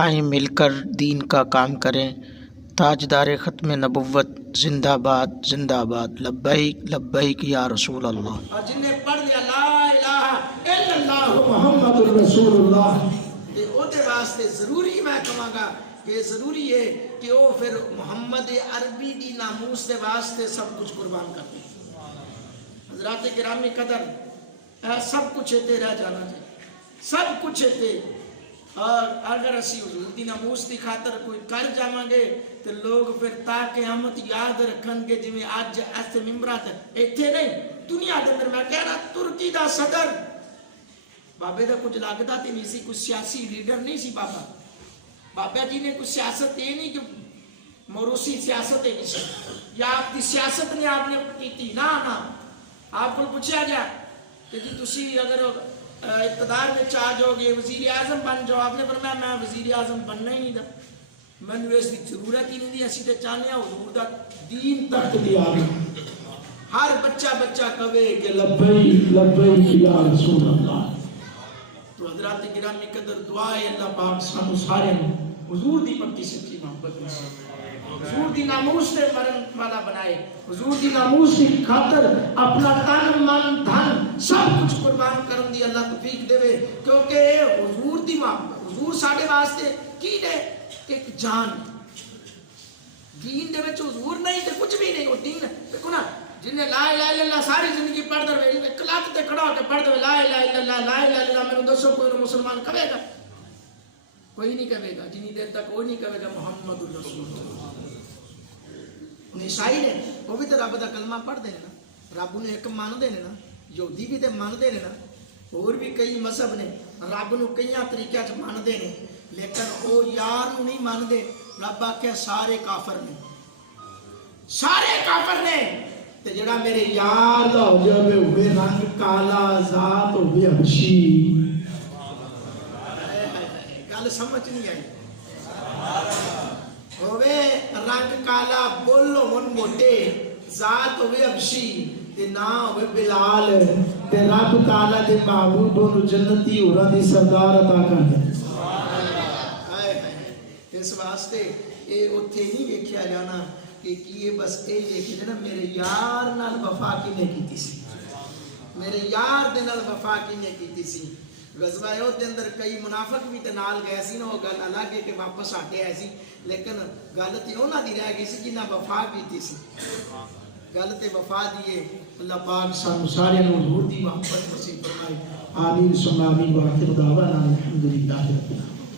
آئیں مل کر دین کا کام کریں، تاجدار ختم نبوت زندہ باد زندہ باد، لبیک لبیک یا رسول اللہ۔ اور جن نے پڑھ لیا لا الہ الا اللہ محمد رسول اللہ، تے او دے واسطے ضروری میں کہاں گا کہ ضروری ہے کہ وہ پھر محمد عربی دی ناموس دے واسطے سب کچھ قربان کر دے۔ حضرات گرامی قدر، سب کچھ تے رہ جانا چاہیے، سب کچھ تے۔ اور اگر اسی حضور دی ناموس دی خاطر کوئی کر جاواں گے تو لوگ پھر تا قیامت یاد رکھن گے، جی میں آج ایسے ممبرات ایتھے نہیں دنیا دے اندر میں کہہ رہا ترکی دا صدر بابے دا کچھ لگتا تے نہیں سی، کوئی سیاسی لیڈر نہیں سی بابا۔ بابا جی نے کوئی سیاست یہ نہیں کہ موروثی سیاست ہے نہیں سی، یا آپ کی سیاست نے آپ نے کی تھی، نہ آپ کو پوچھا گیا کہ جی تسی اگر اقتدار میں چارج ہو گئے وزیر اعظم بن جاؤ، آپ نے فرمایا میں وزیر اعظم بننا ہی نہیں تھا، میں نے اس کی ضرورت ہی نہیں دی، اسی تے چاہنے ہیں حضور دا دین تک دیا گیا۔ ہر بچہ کہے کہ لبیک لبیک یا رسول اللہ۔ تو حضرات گرامی قدر دعا ہے اللہ پاک سانو سارے حضور دی پکی سچی محبت میں حضور دی ناموس سے مرن والا بنائے، حضور دی ناموس کی خاطر اپنا تن من دھن سب کچھ قربان کرن دی اللہ توفیق دے، کیونکہ حضور دی محبت، حضور ساڈے واسطے کی دے ایک جان، دین دے وچ حضور نہیں تے کچھ بھی نہیں، وہ دین دیکھو نا، جن نے لا الہ الا اللہ ساری زندگی پڑھ دے، ایک لات تے کھڑا ہو کے پڑھ دے لا الہ الا اللہ لا الہ الا اللہ، میرے دسو کوئی مسلمان کہے گا؟ کوئی نہیں کہے گا، جنی دیر تک کوئی نہیں کہے گا محمد الرسول اللہ۔ عیسائی نے وہ بھی تو رب دا کلمہ پڑھ دے نا، رب نے ایک مان دے نا، یہودی بھی تے مان دے نا، اور بھی کئی مذہب نے رب نو کئی طریقے سے مان دے نے، لیکن وہ یار نو نہیں مان دے۔ رب آکھیا سارے کافر نے، سارے کافر نے، تے جڑا میرے یار دا ہو جاوے ہوئے رنگ کالا ذات ہوئے حبشی، گل سمجھ نہیں آئی، ہوئے رنگ کالا بولو من موٹے ذات ہوئے حبشی تے نا ہوئے بلال، تے رب تعالیٰ دے معبود انہوں جنتی اورا دی سردار عطا کر دے۔ اس واسطے اے اتھے نہیں دیکھیا جانا کہ یہ بس اے دیکھے جانا میرے یار نال وفا کی نے کیتی سی، میرے یار دے نال وفا کی نے کیتی سی۔ غزوہ احد دے اندر کئی منافق بھی تے نال گئے سی نا، وہ گل الگ ہے کہ واپس ہٹے آئے سی، لیکن گل تے انہاں دی رہ گئی سی جنہاں وفا کیتی سی، گل تے وفا دیے۔ اللہ پاک سانو سارے حضور دی محبت نصیب فرمائے، آمین ثم آمین، وآخر دعوانا الحمدللہ رب العالمین۔